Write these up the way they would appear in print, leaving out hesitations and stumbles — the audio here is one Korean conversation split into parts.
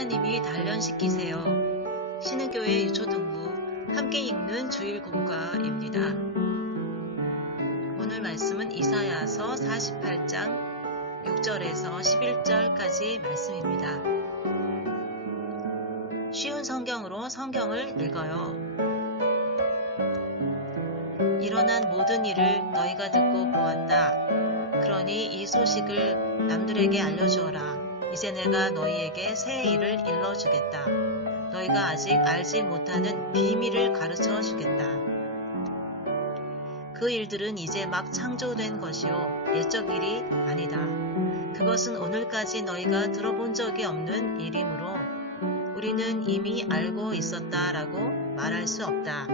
하나님이 단련시키세요. 신흥교회 유초등부 함께 읽는 주일 공과입니다. 오늘 말씀은 이사야서 48장 6절에서 11절까지 말씀입니다. 쉬운 성경으로 성경을 읽어요. 일어난 모든 일을 너희가 듣고 보았다. 그러니 이 소식을 남들에게 알려주어라. 이제 내가 너희에게 새 일을 일러주겠다. 너희가 아직 알지 못하는 비밀을 가르쳐 주겠다. 그 일들은 이제 막 창조된 것이요 옛적 일이 아니다. 그것은 오늘까지 너희가 들어본 적이 없는 일이므로 우리는 이미 알고 있었다라고 말할 수 없다.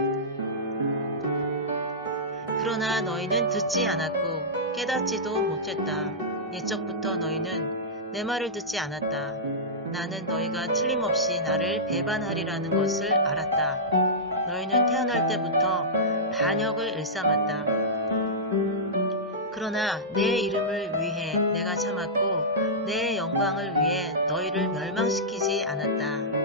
그러나 너희는 듣지 않았고 깨닫지도 못했다. 옛적부터 너희는 내 말을 듣지 않았다. 나는 너희가 틀림없이 나를 배반하리라는 것을 알았다. 너희는 태어날 때부터 반역을 일삼았다. 그러나 내 이름을 위해 내가 참았고 내 영광을 위해 너희를 멸망시키지 않았다.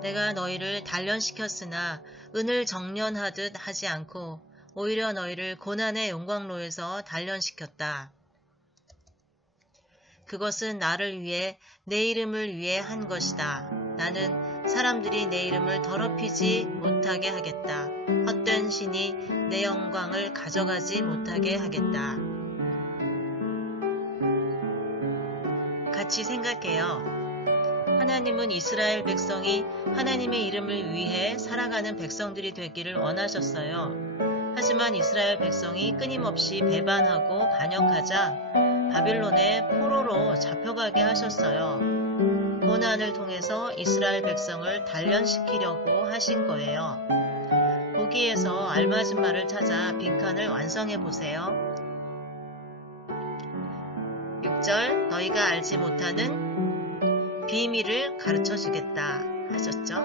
내가 너희를 단련시켰으나 은을 정련하듯 하지 않고 오히려 너희를 고난의 영광로에서 단련시켰다. 그것은 나를 위해 내 이름을 위해 한 것이다. 나는 사람들이 내 이름을 더럽히지 못하게 하겠다. 헛된 신이 내 영광을 가져가지 못하게 하겠다. 같이 생각해요. 하나님은 이스라엘 백성이 하나님의 이름을 위해 살아가는 백성들이 되기를 원하셨어요. 하지만 이스라엘 백성이 끊임없이 배반하고 반역하자 바빌론의 포로로 잡혀가게 하셨어요. 고난을 통해서 이스라엘 백성을 단련시키려고 하신 거예요. 보기에서 알맞은 말을 찾아 빈칸을 완성해 보세요. 6절 너희가 알지 못하는 비밀을 가르쳐 주겠다 하셨죠.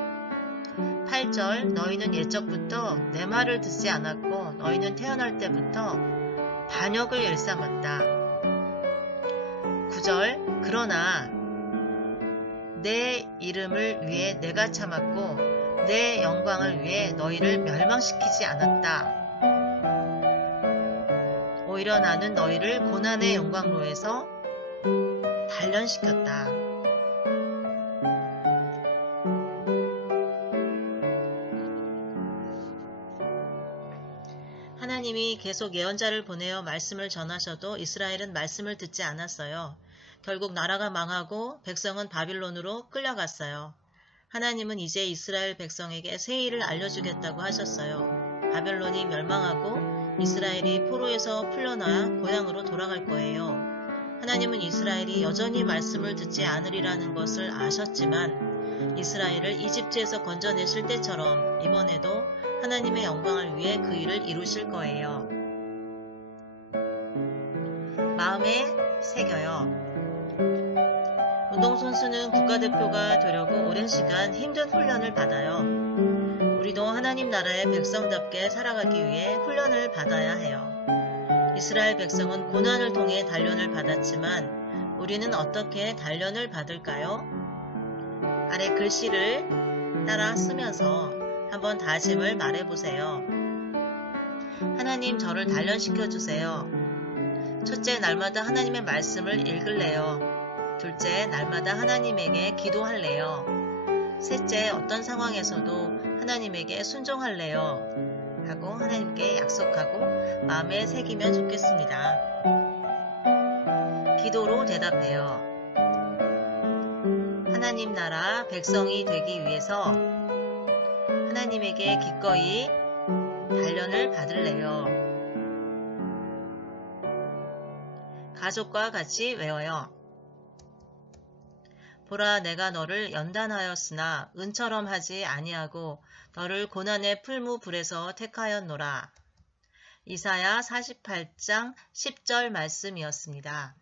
8절 너희는 옛적부터 내 말을 듣지 않았고 너희는 태어날 때부터 반역을 일삼았다. 9절 그러나 내 이름을 위해 내가 참았고 내 영광을 위해 너희를 멸망시키지 않았다. 오히려 나는 너희를 고난의 영광로에서 단련시켰다. 하나님이 계속 예언자를 보내어 말씀을 전하셔도 이스라엘은 말씀을 듣지 않았어요. 결국 나라가 망하고 백성은 바빌론으로 끌려갔어요. 하나님은 이제 이스라엘 백성에게 새 일을 알려주겠다고 하셨어요. 바빌론이 멸망하고 이스라엘이 포로에서 풀려나 고향으로 돌아갈 거예요. 하나님은 이스라엘이 여전히 말씀을 듣지 않으리라는 것을 아셨지만 이스라엘을 이집트에서 건져내실 때처럼 이번에도 하나님의 영광을 위해 그 일을 이루실 거예요. 마음에 새겨요. 운동선수는 국가대표가 되려고 오랜 시간 힘든 훈련을 받아요. 우리도 하나님 나라의 백성답게 살아가기 위해 훈련을 받아야 해요. 이스라엘 백성은 고난을 통해 단련을 받았지만 우리는 어떻게 단련을 받을까요? 아래 글씨를 따라 쓰면서 한번 다짐을 말해보세요. 하나님 저를 단련시켜 주세요. 첫째, 날마다 하나님의 말씀을 읽을래요. 둘째, 날마다 하나님에게 기도할래요. 셋째, 어떤 상황에서도 하나님에게 순종할래요. 하고 하나님께 약속하고 마음에 새기면 좋겠습니다. 기도로 대답해요. 하나님 나라 백성이 되기 위해서 하나님에게 기꺼이 단련을 받을래요. 가족과 같이 외워요. 보라 내가 너를 연단하였으나 은처럼 하지 아니하고 너를 고난의 풀무불에서 택하였노라. 이사야 48장 10절 말씀이었습니다.